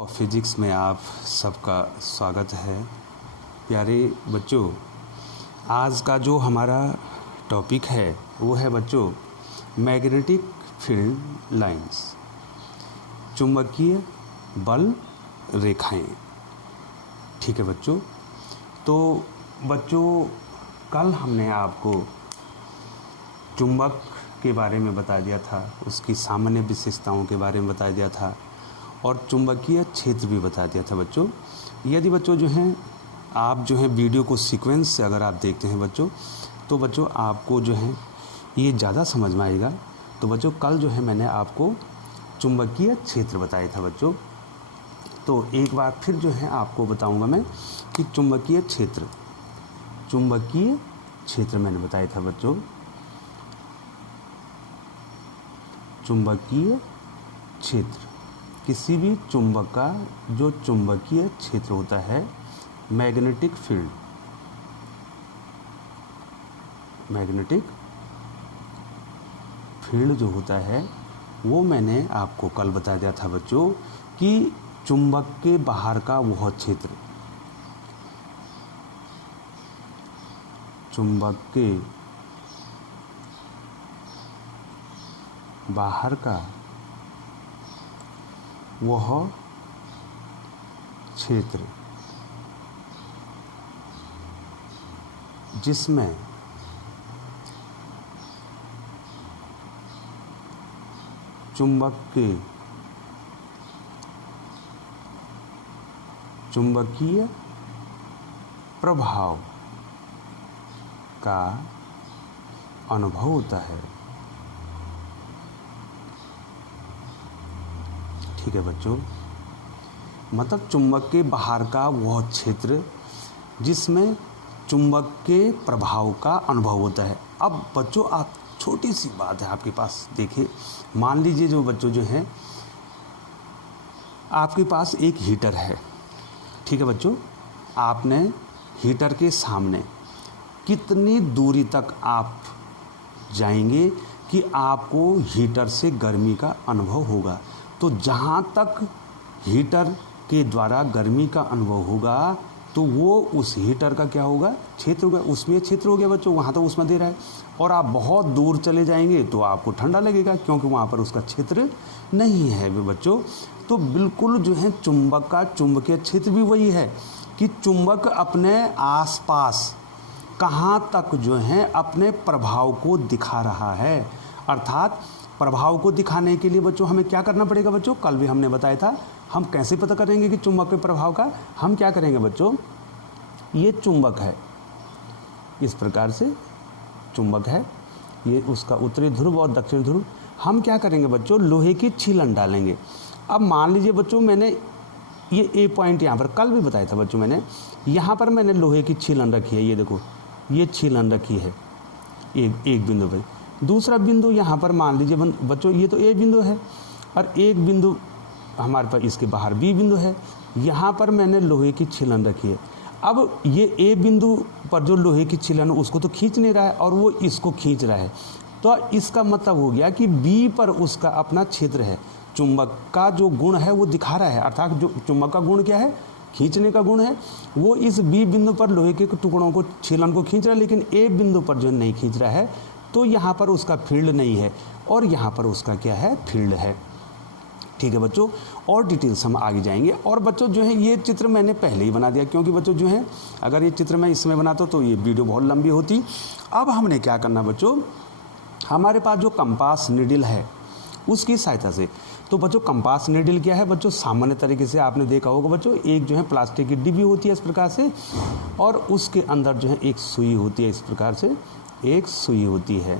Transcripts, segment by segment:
और फिज़िक्स में आप सबका स्वागत है। प्यारे बच्चों, आज का जो हमारा टॉपिक है वो है बच्चों मैग्नेटिक फील्ड लाइंस, चुंबकीय बल रेखाएं। ठीक है बच्चों, तो बच्चों कल हमने आपको चुंबक के बारे में बता दिया था, उसकी सामान्य विशेषताओं के बारे में बता दिया था और चुंबकीय क्षेत्र भी बता दिया था बच्चों। यदि बच्चों जो हैं आप जो है वीडियो को सीक्वेंस से अगर आप देखते हैं बच्चों, तो बच्चों आपको जो है ये ज़्यादा समझ में आएगा। तो बच्चों कल जो है मैंने आपको चुंबकीय क्षेत्र बताया था बच्चों, तो एक बार फिर जो है आपको बताऊंगा मैं कि चुंबकीय क्षेत्र मैंने बताया था बच्चों। चुंबकीय क्षेत्र किसी भी चुंबक का जो चुंबकीय क्षेत्र होता है, मैग्नेटिक फील्ड जो होता है वो मैंने आपको कल बता दिया था बच्चों कि चुंबक के बाहर का वह क्षेत्र, चुंबक के बाहर का वह क्षेत्र जिसमें चुंबकीय प्रभाव का अनुभव होता है। ठीक है बच्चों, मतलब चुंबक के बाहर का वह क्षेत्र जिसमें चुंबक के प्रभाव का अनुभव होता है। अब बच्चों आप छोटी सी बात है आपके पास, देखिए मान लीजिए जो बच्चों जो हैं आपके पास एक हीटर है। ठीक है बच्चों, आपने हीटर के सामने कितनी दूरी तक आप जाएंगे कि आपको हीटर से गर्मी का अनुभव होगा। तो जहाँ तक हीटर के द्वारा गर्मी का अनुभव होगा तो वो उस हीटर का क्या होगा, क्षेत्र होगा। उसमें क्षेत्र हो गया बच्चों, वहाँ तो उष्मा दे रहा है। और आप बहुत दूर चले जाएंगे तो आपको ठंडा लगेगा क्योंकि वहाँ पर उसका क्षेत्र नहीं है बच्चों। तो बिल्कुल जो है चुंबक का चुंबकीय क्षेत्र भी वही है कि चुंबक अपने आसपास कहाँ तक जो है अपने प्रभाव को दिखा रहा है। अर्थात प्रभाव को दिखाने के लिए बच्चों हमें क्या करना पड़ेगा बच्चों, कल भी हमने बताया था। हम कैसे पता करेंगे कि चुंबक के प्रभाव का, हम क्या करेंगे बच्चों, ये चुंबक है, इस प्रकार से चुंबक है, ये उसका उत्तरी ध्रुव और दक्षिण ध्रुव। हम क्या करेंगे बच्चों, लोहे की छीलन डालेंगे। अब मान लीजिए बच्चों मैंने ये ए पॉइंट यहाँ पर कल भी बताया था बच्चों, मैंने यहाँ पर मैंने लोहे की छीलन रखी है। ये देखो ये छीलन रखी है एक बिंदु पर। दूसरा बिंदु यहाँ पर मान लीजिए बच्चों ये तो ए बिंदु है और एक बिंदु हमारे पास इसके बाहर बी बिंदु है। यहाँ पर मैंने लोहे की छीलन रखी है। अब ये ए बिंदु पर जो लोहे की छीलन उसको तो खींच नहीं रहा है और वो इसको खींच रहा है। तो इसका मतलब हो गया कि बी पर उसका अपना क्षेत्र है। चुंबक का जो गुण है वो दिखा रहा है, अर्थात जो चुंबक का गुण क्या है, खींचने का गुण है। वो इस बी बिंदु पर लोहे के टुकड़ों को छीलन को खींच रहा है, लेकिन ए बिंदु पर जो नहीं खींच रहा है। तो यहाँ पर उसका फील्ड नहीं है और यहाँ पर उसका क्या है, फील्ड है। ठीक है बच्चों, और डिटेल्स हम आगे जाएंगे। और बच्चों जो है ये चित्र मैंने पहले ही बना दिया, क्योंकि बच्चों जो है अगर ये चित्र मैं इसमें बनाता तो ये वीडियो बहुत लंबी होती। अब हमने क्या करना बच्चों, हमारे पास जो कंपास नीडल है उसकी सहायता से, तो बच्चों कंपास नीडल क्या है बच्चों, सामान्य तरीके से आपने देखा होगा बच्चों, एक जो है प्लास्टिक की डिब्बी होती है इस प्रकार से, और उसके अंदर जो है एक सुई होती है, इस प्रकार से एक सुई होती है।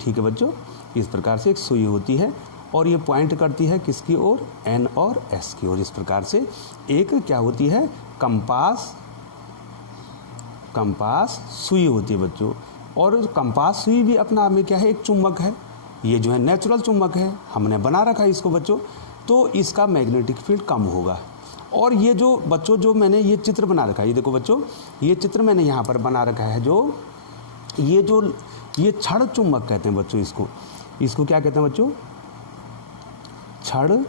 ठीक है बच्चों, इस प्रकार से एक सुई होती है और ये पॉइंट करती है किसकी ओर, एन और एस की ओर। इस प्रकार से एक क्या होती है, कंपास सुई होती है बच्चों। और कंपास सुई भी अपना आप में क्या है, एक चुंबक है। ये जो है नेचुरल चुंबक है, हमने बना रखा है इसको बच्चों, तो इसका मैग्नेटिक फील्ड कम होगा। और ये जो बच्चों जो मैंने ये चित्र बना रखा है, ये देखो बच्चों ये चित्र मैंने यहाँ पर बना रखा है, जो ये क्षण चुंबक कहते हैं बच्चों। इसको क्या कहते हैं बच्चों, क्षण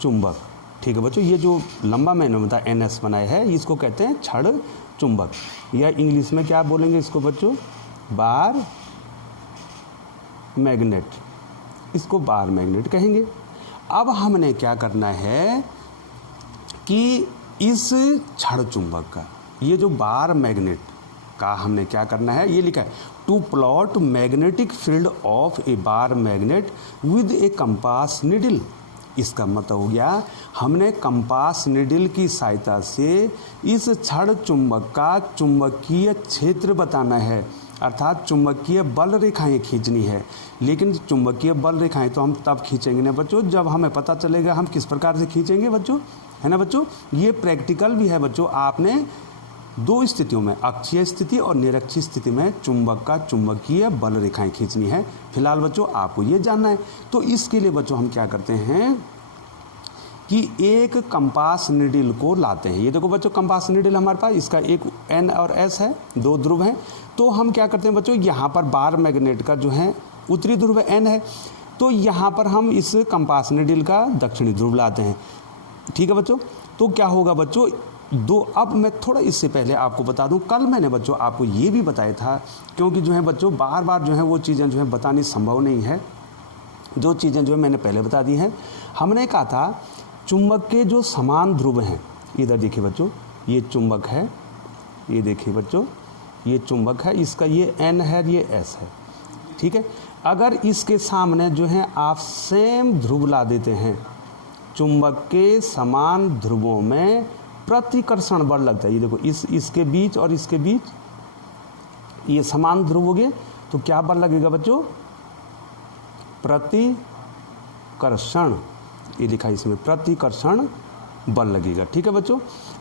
चुंबक। ठीक है बच्चों, ये जो लंबा मैंने बताया NS बनाया है इसको कहते हैं क्षण चुंबक, या इंग्लिश में क्या बोलेंगे इसको बच्चों, बार मैग्नेट, इसको बार मैग्नेट कहेंगे। अब हमने क्या करना है कि इस क्षण चुंबक का, ये जो बार मैग्नेट का हमने क्या करना है, ये लिखा है to plot magnetic field of a bar magnet with a compass needle. इसका मतलब हो गया हमने कंपास निडल की सहायता से इस क्षण चुंबक का चुंबकीय क्षेत्र बताना है, अर्थात चुंबकीय बल रेखाएं खींचनी है। लेकिन चुंबकीय बल रेखाएं तो हम तब खींचेंगे ना बच्चों जब हमें पता चलेगा हम किस प्रकार से खींचेंगे बच्चों, है ना बच्चों। ये प्रैक्टिकल भी है बच्चों, आपने दो स्थितियों में, अक्षीय स्थिति और निरक्षीय स्थिति में चुंबक का चुंबकीय बल रेखाएं खींचनी है। फिलहाल बच्चों आपको ये जानना है, तो इसके लिए बच्चों हम क्या करते हैं कि एक कंपास निडल को लाते हैं। ये देखो बच्चों कंपास निडल हमारे पास, इसका एक N और S है, दो ध्रुव हैं। तो हम क्या करते हैं बच्चों, यहाँ पर बार मैग्नेट का जो है उत्तरी ध्रुव N है, तो यहाँ पर हम इस कंपास निडल का दक्षिणी ध्रुव लाते हैं। ठीक है बच्चों, तो क्या होगा बच्चों दो, अब मैं थोड़ा इससे पहले आपको बता दूं, कल मैंने बच्चों आपको ये भी बताया था, क्योंकि जो है बच्चों बार बार जो है वो चीज़ें जो है बतानी संभव नहीं है, जो चीज़ें जो है मैंने पहले बता दी हैं। हमने कहा था चुंबक के जो समान ध्रुव हैं, इधर देखिए बच्चों ये चुंबक है, ये देखिए बच्चों ये चुंबक है, इसका ये N है, ये S है। ठीक है, अगर इसके सामने जो है आप सेम ध्रुव ला देते हैं, चुंबक के समान ध्रुवों में प्रतिकर्षण बल लगता है। ये देखो इसके बीच और इसके बीच ये समान ध्रुव हो गए, तो क्या बल लगेगा बच्चों, प्रतिकर्षण, ये लिखा है इसमें प्रतिकर्षण बल लगेगा। ठीक है बच्चों,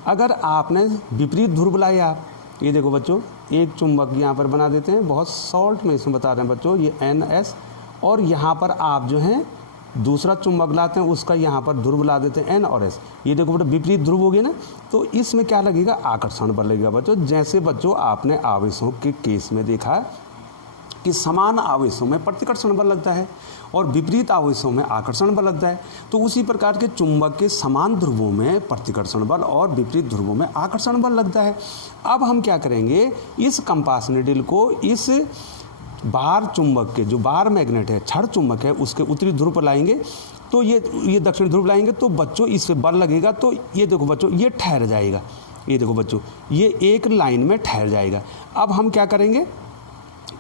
अगर आपने विपरीत ध्रुव लाया, ये देखो बच्चों एक चुंबक यहाँ पर बना देते हैं, बहुत शॉर्ट में इसमें बता रहे हैं बच्चों, ये NS, और यहाँ पर आप जो है दूसरा चुंबक लाते हैं, उसका यहाँ पर ध्रुव ला देते हैं N और S। ये देखो बेटा विपरीत ध्रुव हो गए ना, तो इसमें क्या लगेगा, आकर्षण बल लगेगा बच्चों। जैसे बच्चों आपने आवेशों के केस में देखा कि समान आवेशों में प्रतिकर्षण बल लगता है और विपरीत आवेशों में आकर्षण बल लगता है, तो उसी प्रकार के चुंबक के समान ध्रुवों में प्रतिकर्षण बल और विपरीत ध्रुवों में आकर्षण बल लगता है। अब हम क्या करेंगे, इस कंपास निडल को इस बार चुंबक के, जो बार मैग्नेट है, क्षण चुंबक है, उसके उत्तरी ध्रुव पर लाएंगे, तो ये दक्षिण ध्रुव लाएंगे, तो बच्चों इस पे बल लगेगा, तो ये देखो बच्चों ये ठहर जाएगा, ये देखो बच्चों ये एक लाइन में ठहर जाएगा। अब हम क्या करेंगे,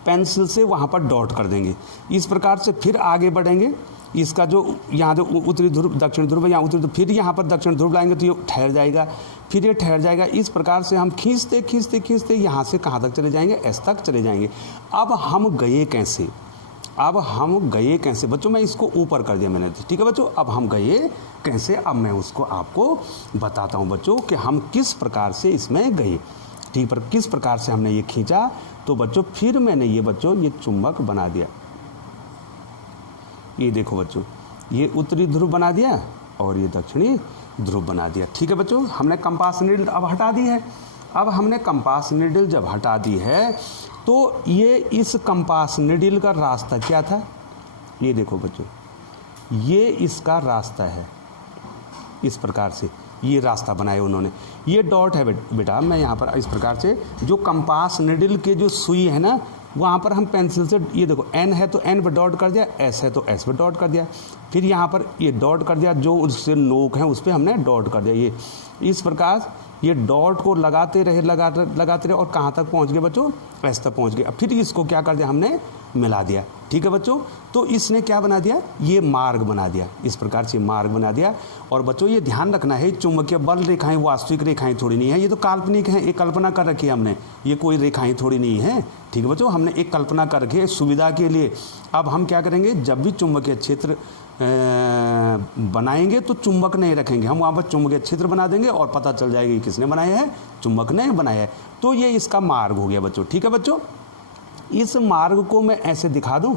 पेंसिल से वहाँ पर डॉट कर देंगे, इस प्रकार से फिर आगे बढ़ेंगे। इसका जो यहाँ जो उत्तरी ध्रुव दक्षिण ध्रुव है, यहाँ उत्तरी ध्रुव, फिर यहाँ पर दक्षिण ध्रुव लाएंगे तो ये ठहर जाएगा, फिर ये ठहर जाएगा। इस प्रकार से हम खींचते खींचते खींचते यहाँ से कहाँ तक चले जाएंगे, S तक चले जाएंगे। अब हम गए कैसे, अब हम गए कैसे बच्चों, मैं इसको ऊपर कर दिया मैंने, ठीक है बच्चों। अब हम गए कैसे, अब मैं उसको आपको बताता हूँ बच्चों कि हम किस प्रकार से इसमें गए, ठीक पर किस प्रकार से हमने ये खींचा। तो बच्चों फिर मैंने ये बच्चों ये चुंबक बना दिया, ये देखो बच्चों ये उत्तरी ध्रुव बना दिया और ये दक्षिणी ध्रुव बना दिया। ठीक है बच्चों, हमने कंपास निडल अब हटा दी है। अब हमने कंपास निडल जब हटा दी है तो ये इस कंपास निडल का रास्ता क्या था, ये देखो बच्चों ये इसका रास्ता है, इस प्रकार से ये रास्ता बनाया उन्होंने। ये डॉट है बेटा, मैं यहाँ पर इस प्रकार से जो कंपास निडल के जो सुई है ना, वहाँ पर हम पेंसिल से, ये देखो N है तो N पर डॉट कर दिया, S है तो S पर डॉट कर दिया, फिर यहाँ पर ये डॉट कर दिया, जो उससे नोक है उस पर हमने डॉट कर दिया। ये इस प्रकार ये डॉट को लगाते रहे और कहाँ तक पहुँच गए बच्चों, S तक पहुँच गए। अब फिर इसको क्या कर दिया, हमने मिला दिया। ठीक है बच्चों, तो इसने क्या बना दिया, ये मार्ग बना दिया, इस प्रकार से मार्ग बना दिया। और बच्चों ये ध्यान रखना है, चुंबकीय बल रेखाएं वास्तविक रेखाएं थोड़ी नहीं है, ये तो काल्पनिक है, एक कल्पना कर रखी है हमने, ये कोई रेखाएं थोड़ी नहीं है। ठीक है बच्चों, हमने एक कल्पना कर रखी है सुविधा के लिए। अब हम क्या करेंगे, जब भी चुंबकीय क्षेत्र बनाएंगे तो चुंबक नहीं रखेंगे, हम वहाँ पर चुंबकीय क्षेत्र बना देंगे और पता चल जाएगा कि किसने बनाया है, चुंबक ने बनाया है। तो ये इसका मार्ग हो गया बच्चों। ठीक है बच्चों, इस मार्ग को मैं ऐसे दिखा दूं,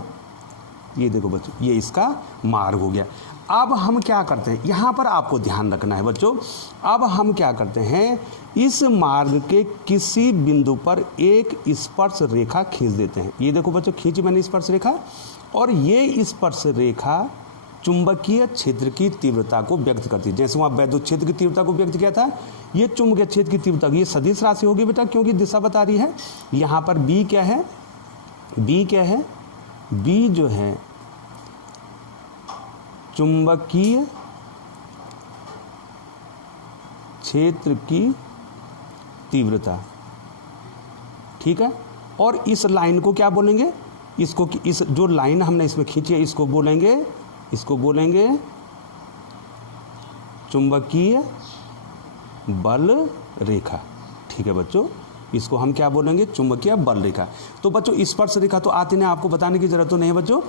ये देखो बच्चों ये इसका मार्ग हो गया। अब हम क्या करते हैं, यहाँ पर आपको ध्यान रखना है बच्चों, अब हम क्या करते हैं, इस मार्ग के किसी बिंदु पर एक स्पर्श रेखा खींच देते हैं। ये देखो बच्चों खींची मैंने स्पर्श रेखा, और ये स्पर्श रेखा चुंबकीय क्षेत्र की तीव्रता को व्यक्त करती है। जैसे वहाँ वैद्युत क्षेत्र की तीव्रता को व्यक्त किया था, ये चुंबकीय क्षेत्र की तीव्रता, ये सदिश राशि होगी बेटा क्योंकि दिशा बता रही है। यहाँ पर बी क्या है, बी क्या है, बी जो है चुंबकीय क्षेत्र की तीव्रता, ठीक है। और इस लाइन को क्या बोलेंगे, इसको, इस जो लाइन हमने इसमें खींची है इसको बोलेंगे, इसको बोलेंगे चुंबकीय बल रेखा, ठीक है बच्चों। इसको हम क्या बोलेंगे, चुंबकीय बल रेखा। तो बच्चों स्पर्श रेखा तो आती नहीं, आपको बताने की जरूरत तो नहीं है बच्चों।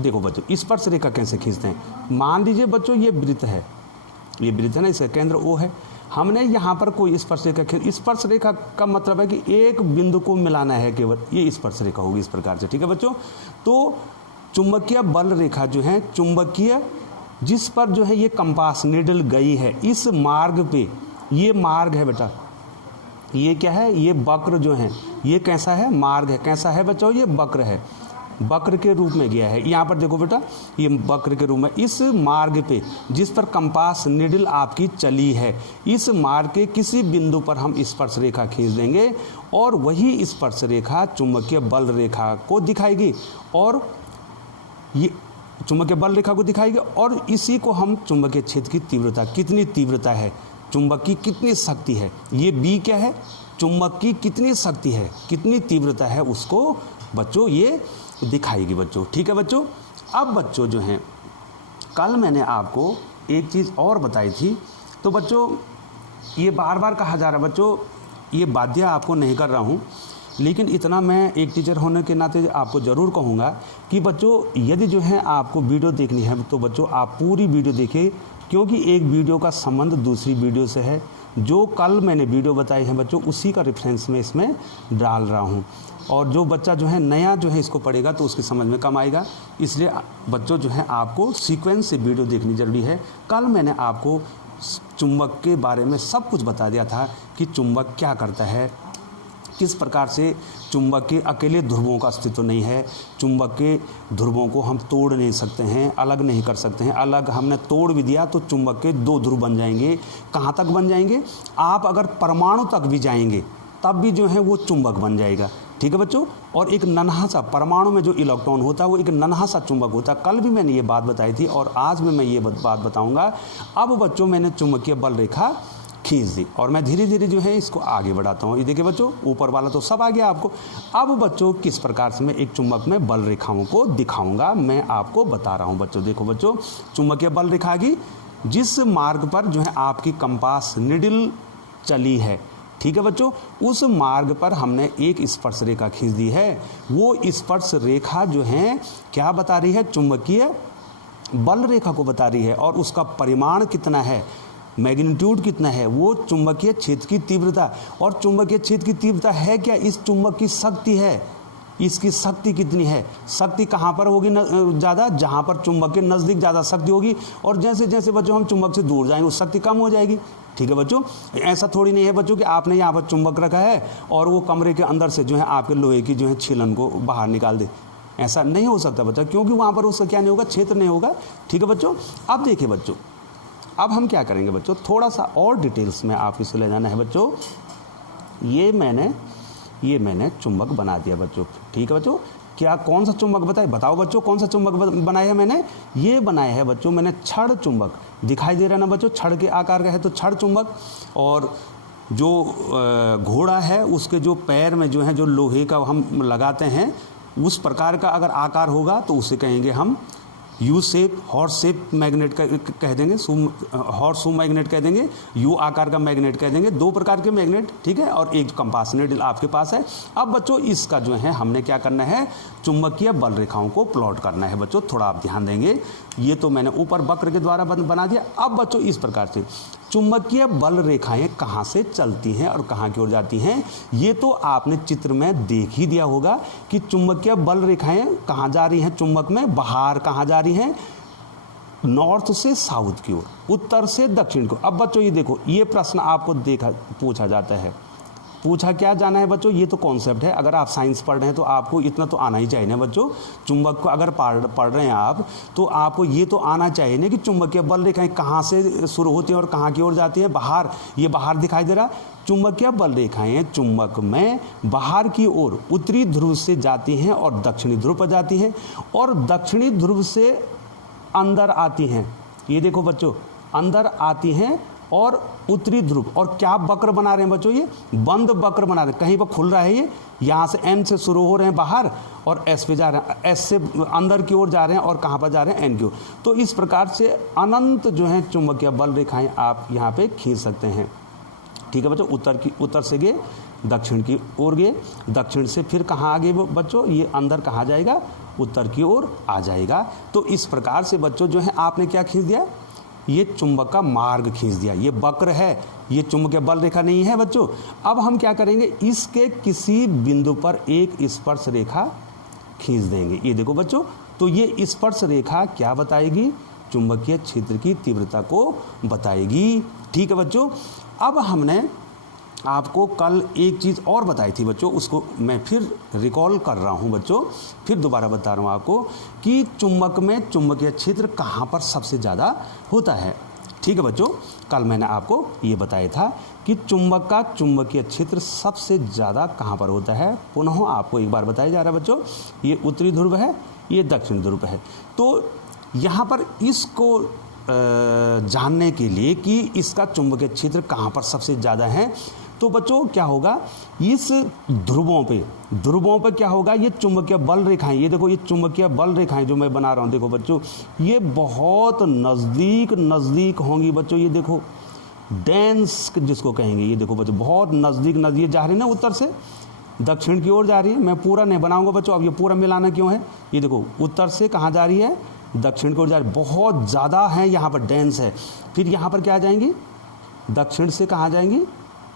देखो बच्चों स्पर्श रेखा कैसे खींचते हैं। मान लीजिए बच्चों ये वृत्त है, ये वृत्त है ना, इसका केंद्र O है। हमने यहाँ पर कोई स्पर्श रेखा खींच, स्पर्श रेखा का मतलब है कि एक बिंदु को मिलाना है केवल, ये स्पर्श रेखा होगी इस प्रकार से, ठीक है बच्चों। तो चुंबकीय बल रेखा जो है, चुंबकीय जिस पर जो है ये कंपास निडल गई है, इस मार्ग पे, ये मार्ग है बेटा, ये क्या है, ये वक्र जो है, ये कैसा है, मार्ग है, कैसा है बच्चों, ये वक्र है, वक्र के रूप में गया है। यहाँ पर देखो बेटा ये वक्र के रूप में, इस मार्ग पे जिस पर कंपास निडल आपकी चली है, इस मार्ग के किसी बिंदु पर हम स्पर्श रेखा खींच देंगे और वही स्पर्श रेखा चुंबकीय बल रेखा को दिखाएगी, और ये चुंबकीय बल रेखा को दिखाएगी, और इसी को हम चुंबकीय क्षेत्र की तीव्रता, कितनी तीव्रता है, चुंबक की कितनी शक्ति है, ये बी क्या है, चुंबक की कितनी शक्ति है, कितनी तीव्रता है, उसको बच्चों ये दिखाएगी बच्चों, ठीक है बच्चों। अब बच्चों जो हैं, कल मैंने आपको एक चीज़ और बताई थी, तो बच्चों ये बार बार कहा जा रहा है बच्चों, ये बाध्य आपको नहीं कर रहा हूँ, लेकिन इतना मैं एक टीचर होने के नाते आपको ज़रूर कहूँगा कि बच्चों यदि जो है आपको वीडियो देखनी है तो बच्चों आप पूरी वीडियो देखिए, क्योंकि एक वीडियो का संबंध दूसरी वीडियो से है। जो कल मैंने वीडियो बताई है बच्चों, उसी का रेफरेंस में इसमें डाल रहा हूँ, और जो बच्चा जो है नया जो है इसको पढ़ेगा तो उसकी समझ में कम आएगा, इसलिए बच्चों जो है आपको सीक्वेंस से वीडियो देखनी ज़रूरी है। कल मैंने आपको चुंबक के बारे में सब कुछ बता दिया था कि चुंबक क्या करता है, किस प्रकार से चुंबक के अकेले ध्रुवों का अस्तित्व नहीं है, चुंबक के ध्रुवों को हम तोड़ नहीं सकते हैं, अलग नहीं कर सकते हैं, अलग हमने तोड़ भी दिया तो चुंबक के दो ध्रुव बन जाएंगे। कहाँ तक बन जाएंगे, आप अगर परमाणु तक भी जाएंगे तब भी जो है वो चुंबक बन जाएगा, ठीक है बच्चों। और एक नन्हा सा परमाणु में जो इलेक्ट्रॉन होता है वो एक नन्हा सा चुंबक होता है। कल भी मैंने ये बात बताई थी और आज भी मैं ये बात बताऊंगा। अब बच्चों मैंने चुंबकीय बल रेखा खींच दी और मैं धीरे धीरे जो है इसको आगे बढ़ाता हूँ। ये देखिए बच्चों, ऊपर वाला तो सब आ गया आपको। अब बच्चों किस प्रकार से मैं एक चुंबक में बल रेखाओं को दिखाऊंगा मैं आपको बता रहा हूँ बच्चों। देखो बच्चों, चुंबकीय बल रेखा की जिस मार्ग पर जो है आपकी कंपास निडल चली है, ठीक है बच्चों, उस मार्ग पर हमने एक स्पर्श रेखा खींच दी है। वो स्पर्श रेखा जो है क्या बता रही है, चुंबकीय बल रेखा को बता रही है, और उसका परिमाण कितना है, मैग्नीट्यूड कितना है, वो चुंबकीय क्षेत्र की तीव्रता। और चुंबकीय क्षेत्र की तीव्रता है क्या, इस चुंबक की शक्ति है, इसकी शक्ति कितनी है। शक्ति कहाँ पर होगी ज़्यादा, जहाँ पर चुंबक के नज़दीक ज़्यादा शक्ति होगी, और जैसे जैसे बच्चों हम चुंबक से दूर जाएंगे उस शक्ति कम हो जाएगी, ठीक है बच्चों। ऐसा थोड़ी नहीं है बच्चों कि आपने यहाँ पर चुंबक रखा है और वो कमरे के अंदर से जो है आपके लोहे की जो है छीलन को बाहर निकाल दे, ऐसा नहीं हो सकता बच्चा, क्योंकि वहाँ पर उसका क्या नहीं होगा, क्षेत्र नहीं होगा, ठीक है बच्चों। अब देखिए बच्चों, अब हम क्या करेंगे बच्चों, थोड़ा सा और डिटेल्स में आप इसे ले जाना है बच्चों। ये मैंने चुंबक बना दिया बच्चों, ठीक है बच्चों। क्या कौन सा चुंबक बताओ बच्चं, कौन सा चुंबक बनाया है मैंने, ये बनाया है बच्चों मैंने छड़ चुंबक। दिखाई दे रहा है ना बच्चों, छड़ के आकार का है तो छड़ चुंबक। और जो घोड़ा है उसके जो पैर में जो है जो लोहे का हम लगाते हैं उस प्रकार का अगर आकार होगा तो उसे कहेंगे हम U shape, horse shape magnet कह देंगे, हॉर्स मैग्नेट कह देंगे, यू आकार का मैग्नेट कह देंगे। दो प्रकार के मैग्नेट, ठीक है, और एक कंपास निडल आपके पास है। अब बच्चों इसका जो है हमने क्या करना है, चुंबकीय बल रेखाओं को प्लॉट करना है बच्चों। थोड़ा आप ध्यान देंगे, ये तो मैंने ऊपर वक्र के द्वारा बना दिया। अब बच्चों इस प्रकार से चुंबकीय बल रेखाएं कहाँ से चलती हैं और कहाँ की ओर जाती हैं, ये तो आपने चित्र में देख ही दिया होगा कि चुंबकीय बल रेखाएं कहाँ जा रही हैं, चुंबक में बाहर कहाँ जा रही हैं, नॉर्थ से साउथ की ओर, उत्तर से दक्षिण को। अब बच्चों ये देखो, ये प्रश्न आपको पूछा जाता है पूछा क्या जाना है बच्चों, ये तो कॉन्सेप्ट है। अगर आप साइंस पढ़ रहे हैं तो आपको इतना तो आना ही चाहिए ना बच्चों। चुंबक को अगर पढ़ रहे हैं आप तो आपको ये तो आना चाहिए ना कि चुंबकीय बल रेखाएं कहाँ से शुरू होती हैं और कहाँ की ओर जाती हैं। बाहर, ये बाहर दिखाई दे रहा, चुंबकीय बल रेखाएं चुंबक में बाहर की ओर उत्तरी ध्रुव से जाती हैं और दक्षिणी ध्रुव पर जाती हैं और दक्षिणी ध्रुव से अंदर आती हैं। ये देखो बच्चों, अंदर आती हैं और उत्तरी ध्रुव, और क्या वक्र बना रहे हैं बच्चों, ये बंद वक्र बना रहे हैं। कहीं पर खुल रहा है, ये यहाँ से एन से शुरू हो रहे हैं बाहर और एस पे जा रहे हैं, एस से अंदर की ओर जा रहे हैं और कहाँ पर जा रहे हैं, एन की ओर। तो इस प्रकार से अनंत जो है चुंबकीय बल रेखाएं आप यहाँ पे खींच सकते हैं। ठीक है बच्चों, उत्तर से गए, दक्षिण की ओर गए, दक्षिण से फिर कहाँ आ गए बच्चों, ये अंदर कहाँ जाएगा, उत्तर की ओर आ जाएगा। तो इस प्रकार से बच्चों जो है आपने क्या खींच दिया, ये चुंबक का मार्ग खींच दिया। ये वक्र है, ये चुंबकीय बल रेखा नहीं है बच्चों। अब हम क्या करेंगे, इसके किसी बिंदु पर एक स्पर्श रेखा खींच देंगे। ये देखो बच्चों, तो ये स्पर्श रेखा क्या बताएगी, चुंबकीय क्षेत्र की तीव्रता को बताएगी। ठीक है बच्चों, अब हमने आपको कल एक चीज़ और बताई थी बच्चों, उसको मैं फिर रिकॉल कर रहा हूँ बच्चों, फिर दोबारा बता रहा हूँ आपको कि चुंबक में चुंबकीय क्षेत्र कहाँ पर सबसे ज़्यादा होता है। ठीक है बच्चों, कल मैंने आपको ये बताया था कि चुंबक का चुंबकीय क्षेत्र सबसे ज़्यादा कहाँ पर होता है। पुनः आपको एक बार बताया जा रहा है बच्चों, ये उत्तरी ध्रुव है, ये दक्षिण ध्रुव है। तो यहाँ पर इसको जानने के लिए कि इसका चुंबकीय क्षेत्र कहाँ पर सबसे ज़्यादा है, तो बच्चों क्या होगा, इस ध्रुवों पे क्या होगा, ये चुंबकीय बल रेखाएं, ये देखो, ये चुंबकीय बल रेखाएं जो मैं बना रहा हूँ, देखो बच्चों, ये बहुत नज़दीक होंगी बच्चों। ये देखो डेंस जिसको कहेंगे, ये देखो बच्चों बहुत नज़दीक ये जा रही है ना, उत्तर से दक्षिण की ओर जा रही है। मैं पूरा नहीं बनाऊंगा बच्चों, अब ये पूरा मिलाना क्यों है। ये देखो उत्तर से कहाँ जा रही है, दक्षिण की ओर जा रही है, बहुत ज़्यादा है यहाँ पर, डेंस है। फिर यहाँ पर क्या आ जाएंगी, दक्षिण से कहाँ जाएंगी,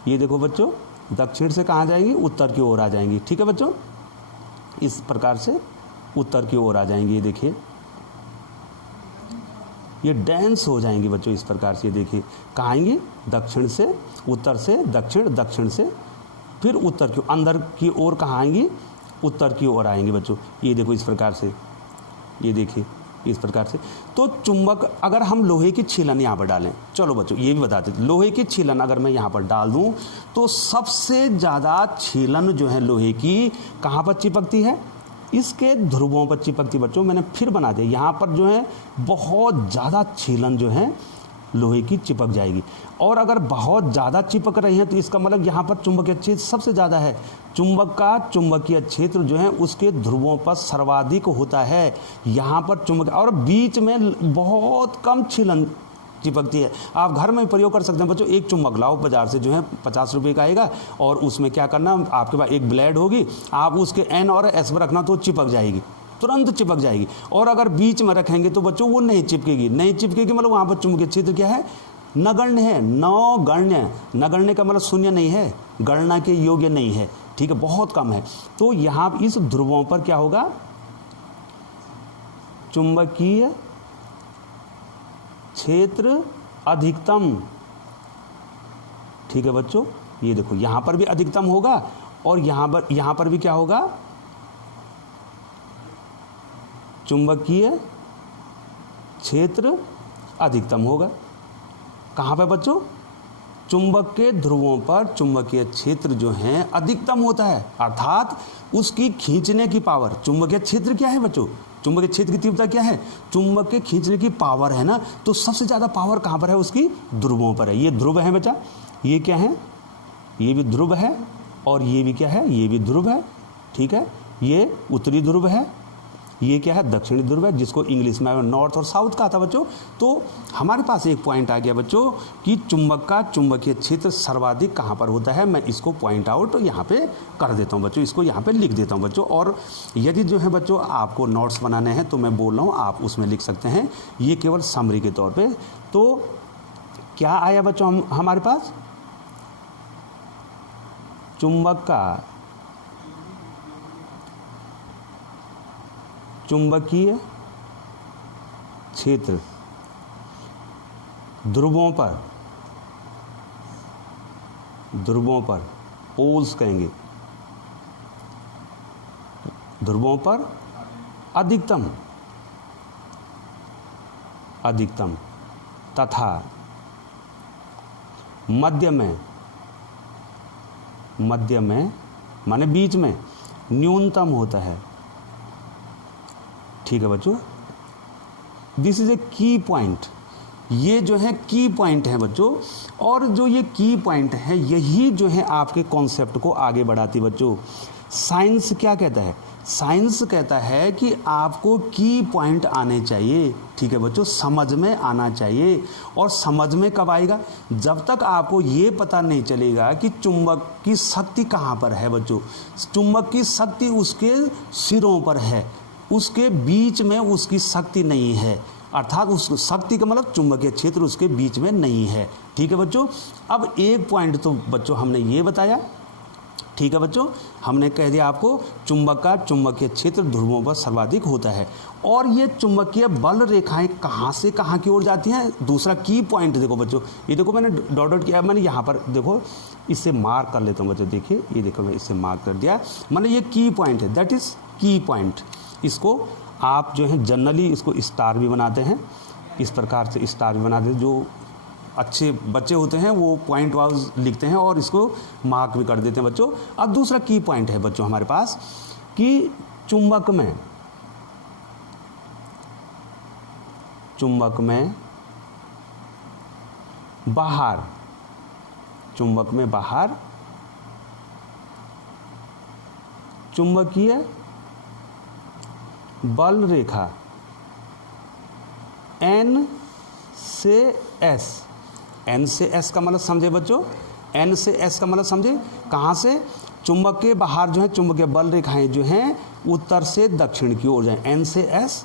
ये देखो बच्चों, दक्षिण से कहाँ जाएंगी, उत्तर की ओर आ जाएंगी। ठीक है बच्चों, इस प्रकार से उत्तर की ओर आ जाएंगी। ये देखिए, ये डेंस हो जाएंगी बच्चों इस प्रकार से। देखिए कहाँ आएंगी, दक्षिण से, उत्तर से दक्षिण, दक्षिण से फिर उत्तर की अंदर की ओर कहाँ आएंगी, उत्तर की ओर आएंगे बच्चों। ये देखो इस प्रकार से, ये देखिए इस प्रकार से। तो चुंबक, अगर हम लोहे की छीलन यहाँ पर डालें, चलो बच्चों ये भी बताते थे, लोहे की छीलन अगर मैं यहाँ पर डाल दूँ तो सबसे ज़्यादा छीलन जो है लोहे की कहाँ पर चिपकती है, इसके ध्रुवों पर चिपकती। बच्चों मैंने फिर बना दिया, यहाँ पर जो है बहुत ज़्यादा छीलन जो है लोहे की चिपक जाएगी। और अगर बहुत ज़्यादा चिपक रही है तो इसका मतलब यहाँ पर चुंबकीय क्षेत्र सबसे ज़्यादा है। चुंबक का चुंबकीय क्षेत्र जो है उसके ध्रुवों पर सर्वाधिक होता है। यहाँ पर चुंबक, और बीच में बहुत कम छीलन चिपकती है। आप घर में प्रयोग कर सकते हैं बच्चों। एक चुंबक लाओ बाजार से, जो है 50 रुपये का आएगा, और उसमें क्या करना, आपके पास एक ब्लेड होगी, आप उसके एन और एस पर रखना तो चिपक जाएगी, तुरंत चिपक जाएगी। और अगर बीच में रखेंगे तो बच्चों वो नहीं चिपकेगी मतलब वहाँ पर चुंबकीय क्षेत्र क्या है, नगण्य है, नगण्य। नगण्य का मतलब शून्य नहीं है, गणना के योग्य नहीं है। ठीक है, बहुत कम है। तो यहाँ इस ध्रुवों पर क्या होगा, चुंबकीय क्षेत्र अधिकतम। ठीक है बच्चों, ये देखो यहाँ पर भी अधिकतम होगा और यहाँ पर भी क्या होगा, चुंबकीय क्षेत्र अधिकतम होगा। कहाँ पे बच्चों, चुंबक के ध्रुवों पर चुंबकीय क्षेत्र जो है अधिकतम होता है, अर्थात उसकी खींचने की पावर। चुंबकीय क्षेत्र क्या है बच्चों, चुंबकीय क्षेत्र की तीव्रता क्या है, चुंबक के खींचने की पावर है ना। तो सबसे ज़्यादा पावर कहाँ पर है, उसकी ध्रुवों पर है। ये ध्रुव है बच्चा, ये क्या है, ये भी ध्रुव है, और ये भी क्या है, ये भी ध्रुव है। ठीक है, ये उत्तरी ध्रुव है, ये क्या है, दक्षिणी ध्रुव है, जिसको इंग्लिश में नॉर्थ और साउथ कहा था बच्चों। तो हमारे पास एक पॉइंट आ गया बच्चों कि चुंबक का चुंबकीय क्षेत्र सर्वाधिक कहाँ पर होता है। मैं इसको पॉइंट आउट यहाँ पे कर देता हूँ बच्चों, इसको यहाँ पे लिख देता हूँ बच्चों। और यदि जो है बच्चों आपको नोट्स बनाने हैं तो मैं बोल रहा हूँ, आप उसमें लिख सकते हैं, ये केवल समरी के तौर पर। तो क्या आया बच्चों हमारे पास, चुंबक का चुंबकीय क्षेत्र ध्रुवों पर पोल्स कहेंगे, ध्रुवों पर अधिकतम तथा मध्य में माने बीच में न्यूनतम होता है। ठीक है बच्चों, दिस इज ए की पॉइंट। ये जो है की पॉइंट है बच्चों, और जो ये की पॉइंट है यही जो है आपके कॉन्सेप्ट को आगे बढ़ाती है बच्चों। साइंस क्या कहता है? साइंस कहता है कि आपको की पॉइंट आने चाहिए। ठीक है बच्चों, समझ में आना चाहिए। और समझ में कब आएगा? जब तक आपको ये पता नहीं चलेगा कि चुंबक की शक्ति कहाँ पर है बच्चों। चुंबक की शक्ति उसके सिरों पर है, उसके बीच में उसकी शक्ति नहीं है, अर्थात उस शक्ति का मतलब चुंबकीय क्षेत्र उसके बीच में नहीं है। ठीक है बच्चों, अब एक पॉइंट तो बच्चों हमने ये बताया। ठीक है बच्चों, हमने कह दिया आपको चुंबक का चुंबकीय क्षेत्र ध्रुवों पर सर्वाधिक होता है। और ये चुंबकीय बल रेखाएं कहाँ से कहाँ की ओर जाती हैं? दूसरा की पॉइंट देखो बच्चों, ये देखो मैंने डॉट डॉट किया, मैंने यहाँ पर देखो इससे मार्क कर लेता हूँ बच्चों। देखिए ये देखो मैं इससे मार्क कर दिया, मैंने ये की पॉइंट है, दैट इज़ की पॉइंट। इसको आप जो है जनरली इसको स्टार भी बनाते हैं, इस प्रकार से स्टार भी बनाते हैं। जो अच्छे बच्चे होते हैं वो पॉइंट वाइज लिखते हैं और इसको मार्क भी कर देते हैं बच्चों। अब दूसरा की पॉइंट है बच्चों हमारे पास कि चुंबक में बाहर चुंबकीय बल रेखा N से S का मतलब समझे बच्चों, N से S का मतलब समझे, कहाँ से? चुंबक के बाहर जो है चुंबकीय बल रेखाएं जो हैं उत्तर से दक्षिण की ओर जाएं, N से S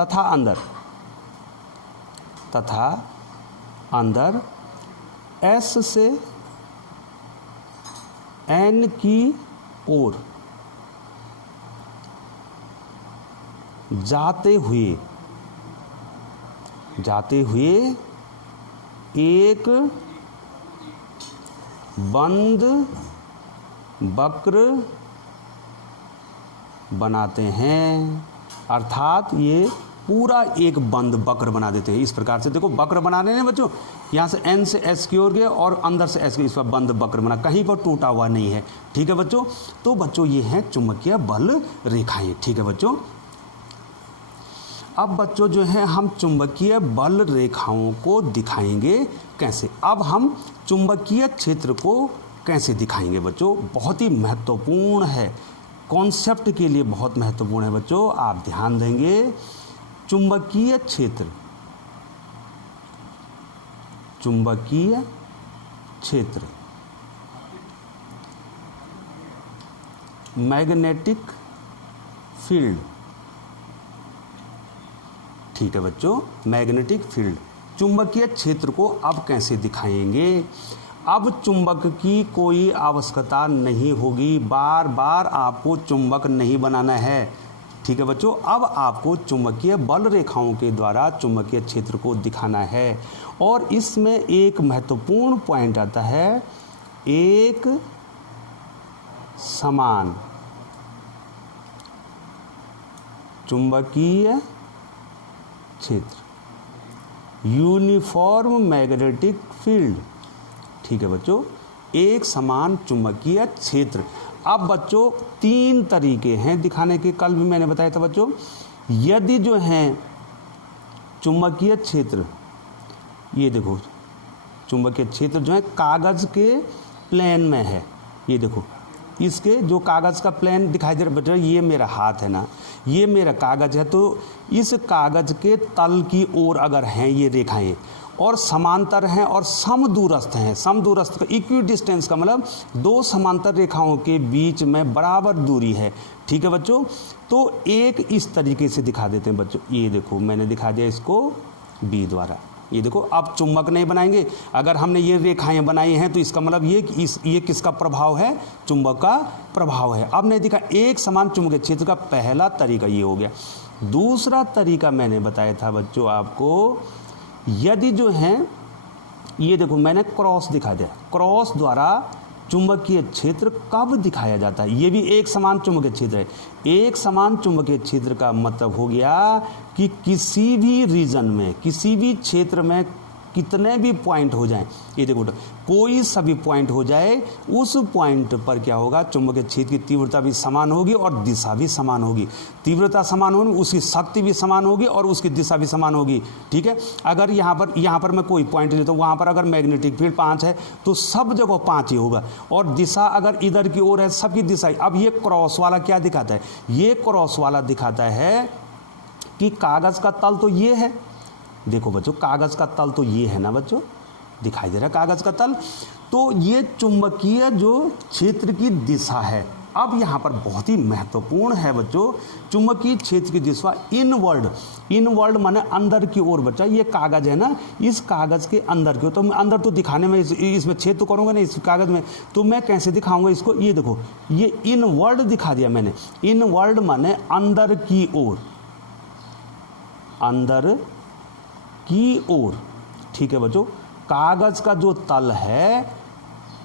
तथा अंदर S से N की ओर जाते हुए एक बंद वक्र बनाते हैं। अर्थात ये पूरा एक बंद वक्र बना देते हैं। इस प्रकार से देखो वक्र बना रहे हैं बच्चों, यहाँ से N से S की ओर गए और अंदर से S की, इस पर बंद वक्र बना, कहीं पर टूटा हुआ नहीं है। ठीक है बच्चों, तो बच्चों ये हैं चुंबकीय बल रेखाएं। ठीक है बच्चों, अब बच्चों जो है हम चुंबकीय बल रेखाओं को दिखाएंगे कैसे। अब हम चुंबकीय क्षेत्र को कैसे दिखाएंगे बच्चों, बहुत ही महत्वपूर्ण है, कॉन्सेप्ट के लिए बहुत महत्वपूर्ण है बच्चों, आप ध्यान देंगे। चुंबकीय क्षेत्र मैग्नेटिक फील्ड। ठीक है बच्चों, मैग्नेटिक फील्ड, चुंबकीय क्षेत्र को अब कैसे दिखाएंगे। अब चुंबक की कोई आवश्यकता नहीं होगी, बार बार आपको चुंबक नहीं बनाना है। ठीक है बच्चों, अब आपको चुंबकीय बल रेखाओं के द्वारा चुंबकीय क्षेत्र को दिखाना है। और इसमें एक महत्वपूर्ण पॉइंट आता है, एक समान चुंबकीय क्षेत्र, यूनिफॉर्म मैग्नेटिक फील्ड। ठीक है बच्चों, एक समान चुंबकीय क्षेत्र। अब बच्चों तीन तरीके हैं दिखाने के, कल भी मैंने बताया था बच्चों। यदि जो है चुंबकीय क्षेत्र, ये देखो चुंबकीय क्षेत्र जो है कागज़ के प्लेन में है, ये देखो इसके जो कागज़ का प्लेन दिखाई दे रहा है बेटा, ये मेरा हाथ है ना, ये मेरा कागज़ है, तो इस कागज़ के तल की ओर अगर हैं ये रेखाएं और समांतर हैं और समदूरस्थ हैं, समदूरस्थ का इक्वी डिस्टेंस का मतलब दो समांतर रेखाओं के बीच में बराबर दूरी है। ठीक है बच्चों, तो एक इस तरीके से दिखा देते हैं बच्चों, ये देखो मैंने दिखा दिया इसको बी द्वारा। ये देखो, अब चुंबक नहीं बनाएंगे, अगर हमने ये रेखाएं बनाई हैं तो इसका मतलब ये किसका प्रभाव है? चुंबक का प्रभाव है। अब नहीं दिखा, एक समान चुंबकीय क्षेत्र का पहला तरीका ये हो गया। दूसरा तरीका मैंने बताया था बच्चों आपको, यदि जो है ये देखो मैंने क्रॉस दिखा दिया, क्रॉस द्वारा चुंबकीय क्षेत्र कब दिखाया जाता है? ये भी एक समान चुंबकीय क्षेत्र है। एक समान चुंबकीय क्षेत्र का मतलब हो गया कि किसी भी रीजन में, किसी भी क्षेत्र में कितने भी पॉइंट हो जाएं, ये देखो कोई सभी पॉइंट हो जाए, उस पॉइंट पर क्या होगा, चुंबकीय क्षेत्र की तीव्रता भी समान होगी और दिशा भी समान होगी। तीव्रता समान होगी, उसकी शक्ति भी समान होगी और उसकी दिशा भी समान होगी। ठीक है, अगर यहाँ पर मैं कोई पॉइंट लेता हूँ, वहाँ पर अगर मैग्नेटिक फील्ड 5 है तो सब जगह 5 ही होगा, और दिशा अगर इधर की ओर है, सबकी दिशा। अब ये क्रॉस वाला क्या दिखाता है? ये क्रॉस वाला दिखाता है कि कागज़ का तल तो ये है, देखो बच्चों कागज़ का तल तो ये है ना बच्चों, दिखाई दे रहा है कागज़ का तल, तो ये चुंबकीय जो क्षेत्र की दिशा है। अब यहाँ पर बहुत ही महत्वपूर्ण है बच्चों, चुंबकीय क्षेत्र की दिशा इनवर्ड माने अंदर की ओर। बच्चा ये कागज़ है ना, इस कागज़ के अंदर की ओर, तो मैं अंदर तो दिखाने में इसमें छेद तो करूँगा नहीं इस कागज़ में, तो मैं कैसे दिखाऊंगा इसको? ये देखो, ये इनवर्ड दिखा दिया मैंने। इनवर्ड माने अंदर की ओर, अंदर की ओर। ठीक है बच्चों, कागज़ का जो तल है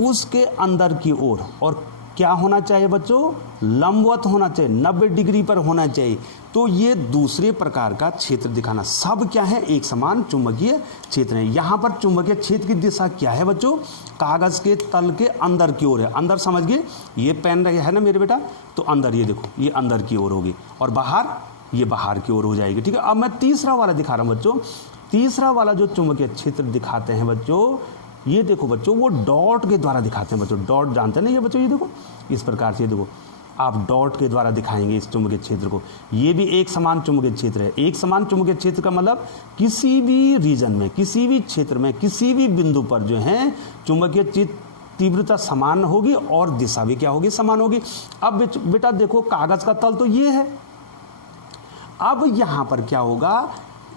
उसके अंदर की ओर, और क्या होना चाहिए बच्चों? लंबवत होना चाहिए, 90 डिग्री पर होना चाहिए। तो ये दूसरे प्रकार का क्षेत्र दिखाना। सब क्या है? एक समान चुंबकीय क्षेत्र है। यहाँ पर चुंबकीय क्षेत्र की दिशा क्या है बच्चों? कागज़ के तल के अंदर की ओर है। अंदर समझ गए, ये पेन है ना मेरे बेटा, तो अंदर ये देखो, ये अंदर की ओर होगी, और बाहर ये बाहर की ओर हो जाएगी। ठीक है, अब मैं तीसरा वाला दिखा रहा हूँ बच्चों। तीसरा वाला जो चुंबकीय क्षेत्र दिखाते हैं बच्चों, ये देखो बच्चों, वो डॉट के द्वारा दिखाते हैं बच्चों। डॉट जानते हैं ना ये बच्चों, ये देखो इस प्रकार से, ये देखो आप डॉट के द्वारा दिखाएंगे इस चुंबकीय क्षेत्र को। ये भी एक समान चुंबकीय क्षेत्र है। एक समान चुंबकीय क्षेत्र का मतलब किसी भी रीजन में, किसी भी क्षेत्र में, किसी भी बिंदु पर जो है चुंबकीय तीव्रता समान होगी और दिशा भी क्या होगी? समान होगी। अब बेटा देखो, कागज़ का तल तो ये है, अब यहाँ पर क्या होगा?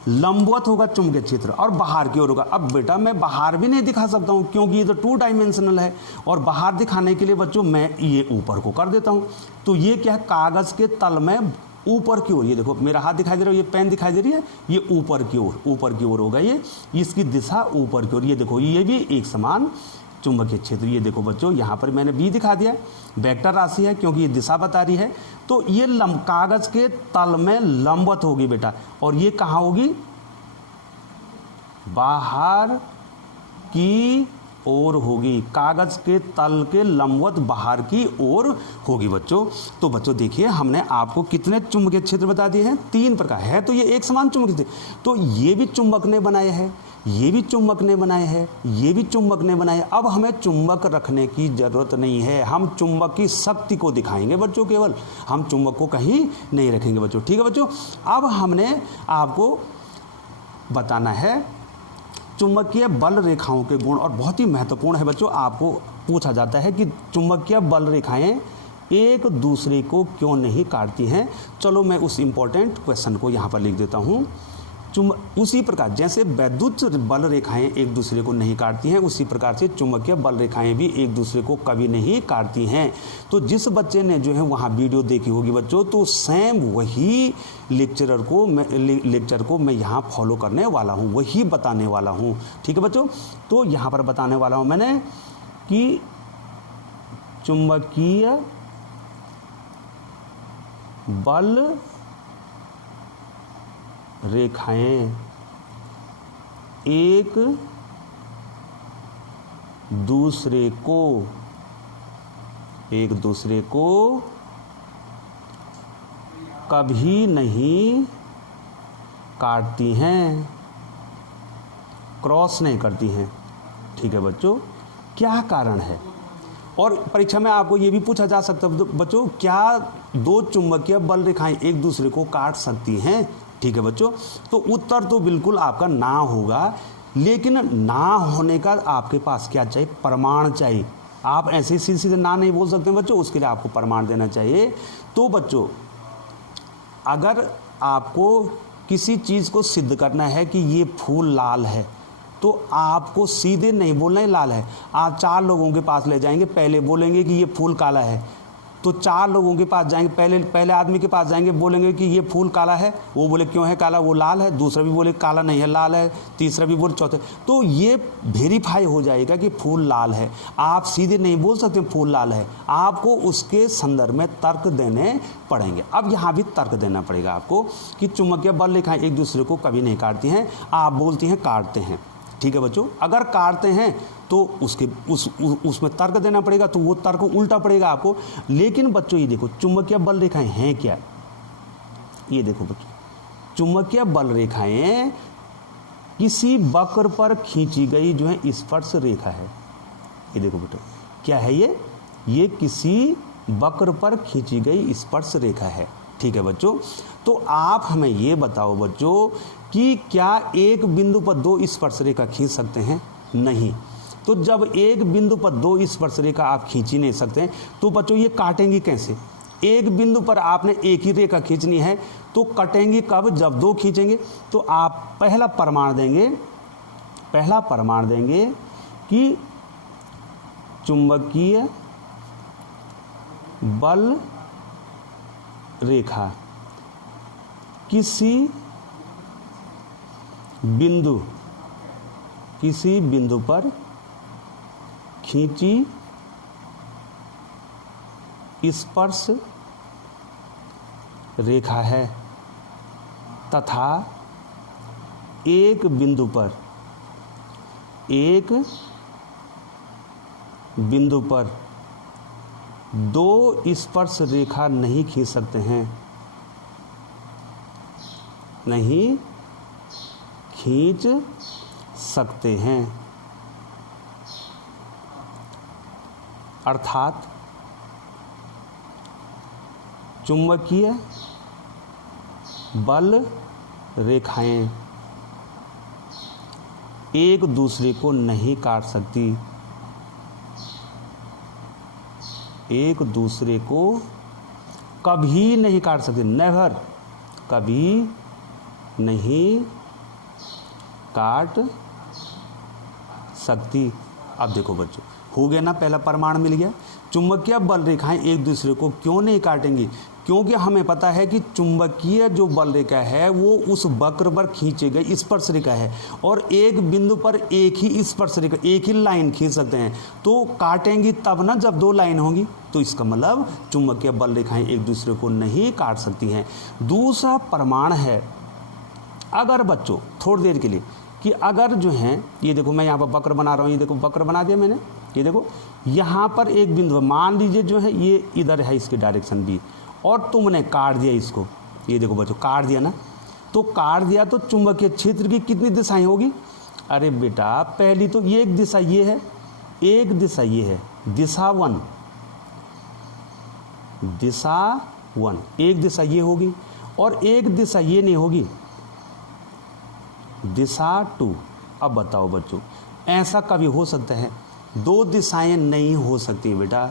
लंबवत होगा चुंबकीय क्षेत्र और बाहर की ओर होगा। अब बेटा मैं बाहर भी नहीं दिखा सकता हूँ क्योंकि ये तो 2 डायमेंशनल है, और बाहर दिखाने के लिए बच्चों मैं ये ऊपर को कर देता हूँ। तो ये क्या है? कागज़ के तल में ऊपर की ओर, ये देखो मेरा हाथ दिखाई दे रहा है, ये पेन दिखाई दे रही है, ये ऊपर की ओर होगा, ये इसकी दिशा ऊपर की ओर। ये देखो, ये भी एक समान चुंबकीय क्षेत्र। ये देखो बच्चों, यहाँ पर मैंने बी दिखा दिया, वेक्टर राशि है क्योंकि ये दिशा बता रही है। तो ये कागज़ के तल में लंबवत होगी बेटा, और ये कहाँ होगी? बाहर की ओर होगी। कागज़ के तल के लंबवत बाहर की ओर होगी बच्चों। तो बच्चों देखिए, हमने आपको कितने चुंबकीय क्षेत्र बता दिए हैं? 3 प्रकार है। तो ये एक समान चुंबकीय क्षेत्र, तो ये भी चुंबक ने बनाए हैं, ये भी चुंबक ने बनाए हैं, ये भी चुंबक ने बनाए। अब हमें चुंबक रखने की ज़रूरत नहीं है, हम चुंबक की शक्ति को दिखाएंगे बच्चों, केवल हम चुंबक को कहीं नहीं रखेंगे बच्चों। ठीक है बच्चों, अब हमने आपको बताना है चुंबकीय बल रेखाओं के गुण, और बहुत ही महत्वपूर्ण है बच्चों। आपको पूछा जाता है कि चुंबकीय बल रेखाएं एक दूसरे को क्यों नहीं काटती हैं। चलो मैं उस इम्पोर्टेंट क्वेश्चन को यहाँ पर लिख देता हूँ। उसी प्रकार जैसे वैद्युत बल रेखाएं एक दूसरे को नहीं काटती हैं, उसी प्रकार से चुंबकीय बल रेखाएं भी एक दूसरे को कभी नहीं काटती हैं। तो जिस बच्चे ने जो है वहाँ वीडियो देखी होगी बच्चों, तो सेम वही लेक्चर को मैं यहाँ फॉलो करने वाला हूँ, वही बताने वाला हूँ। ठीक है बच्चों, तो यहाँ पर बताने वाला हूँ मैंने कि चुंबकीय बल रेखाएं एक दूसरे को कभी नहीं काटती हैं, क्रॉस नहीं करती हैं। ठीक है बच्चों, क्या कारण है? और परीक्षा में आपको ये भी पूछा जा सकता है बच्चों, क्या 2 चुंबकीय बल रेखाएं एक दूसरे को काट सकती हैं? ठीक है बच्चों, तो उत्तर तो बिल्कुल आपका ना होगा, लेकिन ना होने का आपके पास क्या चाहिए? प्रमाण चाहिए। आप ऐसे सीधे ना नहीं बोल सकते बच्चों, उसके लिए आपको प्रमाण देना चाहिए। तो बच्चों, अगर आपको किसी चीज़ को सिद्ध करना है कि ये फूल लाल है, तो आपको सीधे नहीं बोलना है लाल है। आप 4 लोगों के पास ले जाएंगे, पहले बोलेंगे कि ये फूल काला है, तो 4 लोगों के पास जाएंगे, पहले आदमी के पास जाएंगे, बोलेंगे कि ये फूल काला है, वो बोले क्यों है काला, वो लाल है, दूसरा भी बोले काला नहीं है लाल है, तीसरा भी बोले चौथे, तो ये वेरीफाई हो जाएगा कि फूल लाल है। आप सीधे नहीं बोल सकते फूल लाल है, आपको उसके संदर्भ में तर्क देने पड़ेंगे। अब यहाँ भी तर्क देना पड़ेगा आपको कि चुंबकीय बल रेखाएं एक दूसरे को कभी नहीं काटती हैं, आप बोलती हैं काटते हैं। ठीक है बच्चों, अगर काटते हैं तो उसमें तर्क देना पड़ेगा, तो वो तर्क उल्टा पड़ेगा आपको। लेकिन बच्चों ये देखो चुंबकीय बल रेखाएं हैं क्या, ये देखो बच्चों, चुंबकीय बल रेखाएं किसी वक्र पर खींची गई जो है स्पर्श रेखा है। ये देखो बेटा क्या है ये किसी वक्र पर खींची गई स्पर्श रेखा है। ठीक है बच्चों, तो आप हमें ये बताओ बच्चों कि क्या एक बिंदु पर 2 स्पर्श रेखा खींच सकते हैं? नहीं। तो जब एक बिंदु पर 2 स्पर्श रेखा आप खींच ही नहीं सकते, तो बच्चों ये काटेंगी कैसे? एक बिंदु पर आपने एक ही रेखा खींचनी है, तो कटेंगी कब? जब 2 खींचेंगे। तो आप पहला प्रमाण देंगे कि चुंबकीय बल रेखा किसी बिंदु पर खींची स्पर्श रेखा है तथा एक बिंदु पर 2 स्पर्श रेखा नहीं खींच सकते हैं, नहीं खींच सकते हैं। अर्थात चुंबकीय बल रेखाएं एक दूसरे को नहीं काट सकती, एक दूसरे को कभी नहीं काट सकती, नेवर, कभी नहीं काट सकती। अब देखो बच्चों, हो गया ना, पहला प्रमाण मिल गया। चुंबकीय बल रेखाएं एक दूसरे को क्यों नहीं काटेंगी? क्योंकि हमें पता है कि चुंबकीय जो बल रेखा है वो उस वक्र पर खींचे गए स्पर्श रेखा है, और एक बिंदु पर एक ही स्पर्श रेखा, एक ही लाइन खींच सकते हैं, तो काटेंगी तब ना जब 2 लाइन होंगी। तो इसका मतलब चुंबकीय बल रेखाएं एक दूसरे को नहीं काट सकती हैं। दूसरा प्रमाण है, अगर बच्चों थोड़ी देर के लिए कि अगर जो है, ये देखो मैं यहाँ पर वक्र बना रहा हूँ, ये देखो वक्र बना दिया मैंने, ये देखो यहाँ पर एक बिंदु, मान लीजिए जो है ये इधर है, इसकी डायरेक्शन भी, और तुमने काट दिया इसको, ये देखो बच्चों काट दिया ना, तो काट दिया तो चुंबकीय क्षेत्र की कितनी दिशाएं होगी? अरे बेटा पहली तो ये एक दिशा ये है, एक दिशा ये है, दिशा 1, एक दिशा ये होगी, और एक दिशा ये नहीं होगी, दिशा 2। अब बताओ बच्चों, ऐसा कभी हो सकता है? 2 दिशाएं नहीं हो सकती बेटा।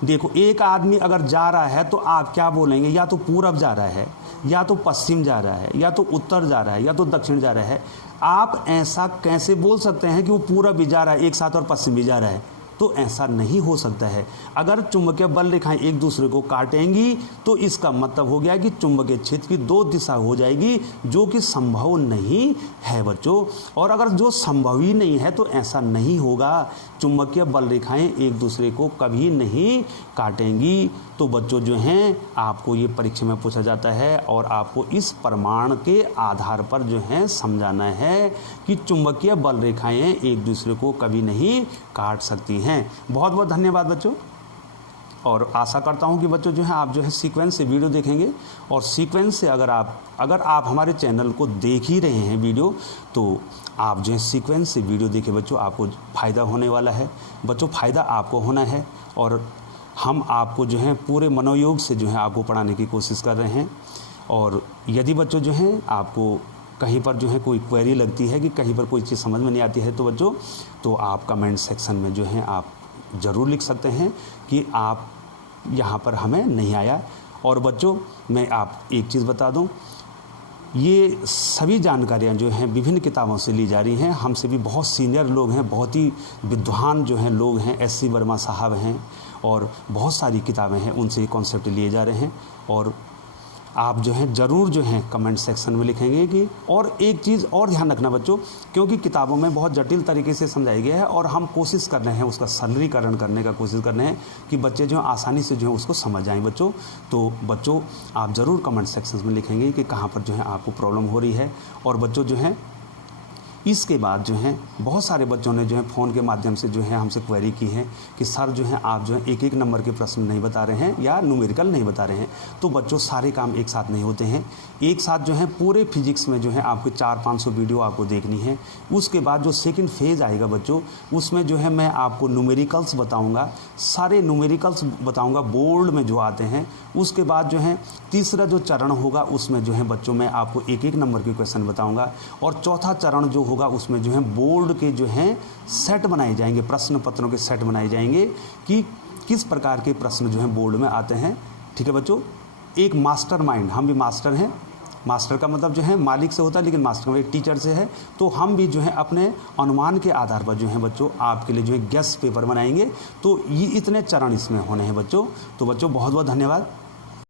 देखो एक आदमी अगर जा रहा है तो आप क्या बोलेंगे? या तो पूरब जा रहा है, या तो पश्चिम जा रहा है, या तो उत्तर जा रहा है, या तो दक्षिण जा रहा है। आप ऐसा कैसे बोल सकते हैं कि वो पूरब भी जा रहा है एक साथ और पश्चिम भी जा रहा है? तो ऐसा नहीं हो सकता है। अगर चुंबकीय बल रेखाएं एक दूसरे को काटेंगी तो इसका मतलब हो गया कि चुंबकीय क्षेत्र की 2 दिशा हो जाएगी, जो कि संभव नहीं है बच्चों। और अगर जो संभव ही नहीं है तो ऐसा नहीं होगा, चुंबकीय बल रेखाएं एक दूसरे को कभी नहीं काटेंगी। तो बच्चों जो हैं, आपको ये परीक्षा में पूछा जाता है और आपको इस प्रमाण के आधार पर जो है समझाना है कि चुंबकीय बल रेखाएं एक दूसरे को कभी नहीं काट सकती हैं। बहुत बहुत धन्यवाद बच्चों, और आशा करता हूं कि बच्चों जो है आप जो है सीक्वेंस से वीडियो देखेंगे, और सीक्वेंस से अगर आप हमारे चैनल को देख ही रहे हैं वीडियो, तो आप जो है सीक्वेंस से वीडियो देखें बच्चों, आपको फ़ायदा होने वाला है बच्चों, फ़ायदा आपको होना है। और हम आपको जो है पूरे मनोयोग से जो है आपको पढ़ाने की कोशिश कर रहे हैं। और यदि बच्चों जो हैं आपको कहीं पर जो है कोई क्वेरी लगती है कि कहीं पर कोई चीज़ समझ में नहीं आती है, तो बच्चों तो आप कमेंट सेक्शन में जो है आप ज़रूर लिख सकते हैं कि आप यहाँ पर हमें नहीं आया। और बच्चों मैं आप एक चीज़ बता दूँ, ये सभी जानकारियाँ जो हैं विभिन्न किताबों से ली जा रही हैं। हमसे भी बहुत सीनियर लोग हैं, बहुत ही विद्वान जो हैं लोग हैं, एस.सी. वर्मा साहब हैं, और बहुत सारी किताबें हैं उनसे कॉन्सेप्ट लिए जा रहे हैं। और आप जो हैं ज़रूर जो हैं कमेंट सेक्शन में लिखेंगे कि, और एक चीज़ और ध्यान रखना बच्चों, क्योंकि किताबों में बहुत जटिल तरीके से समझाया गया है और हम कोशिश कर रहे हैं उसका सरलीकरण करने का कोशिश कर रहे हैं कि बच्चे जो हैं आसानी से जो है उसको समझ जाएं बच्चों। तो बच्चों आप ज़रूर कमेंट सेक्शन में लिखेंगे कि कहाँ पर जो है आपको प्रॉब्लम हो रही है। और बच्चों जो हैं इसके बाद जो है बहुत सारे बच्चों ने जो है फ़ोन के माध्यम से जो है हमसे क्वेरी की है कि सर जो है आप जो है एक एक नंबर के प्रश्न नहीं बता रहे हैं या न्यूमेरिकल नहीं बता रहे हैं। तो बच्चों सारे काम एक साथ नहीं होते हैं। एक साथ जो है पूरे फिजिक्स में जो है आपको 400-500 वीडियो आपको देखनी है। उसके बाद जो सेकंड फेज़ आएगा बच्चों, उसमें जो है मैं आपको न्यूमेरिकल्स बताऊँगा, सारे न्यूमेरिकल्स बताऊँगा बोर्ड में जो आते हैं। उसके बाद जो है तीसरा जो चरण होगा उसमें जो है बच्चों मैं आपको एक एक नंबर के क्वेश्चन बताऊँगा। और चौथा चरण जो होगा उसमें जो है बोर्ड के जो हैं सेट बनाए जाएंगे, प्रश्न पत्रों के सेट बनाए जाएंगे कि किस प्रकार के प्रश्न जो हैं बोर्ड में आते हैं। ठीक है बच्चों, एक मास्टरमाइंड, हम भी मास्टर हैं, मास्टर का मतलब जो है मालिक से होता है, लेकिन मास्टर एक टीचर से है। तो हम भी जो है अपने अनुमान के आधार पर जो है बच्चों आपके लिए जो है गेस पेपर बनाएंगे। तो ये इतने चरण इसमें होने हैं बच्चों। तो बच्चों बहुत बहुत धन्यवाद।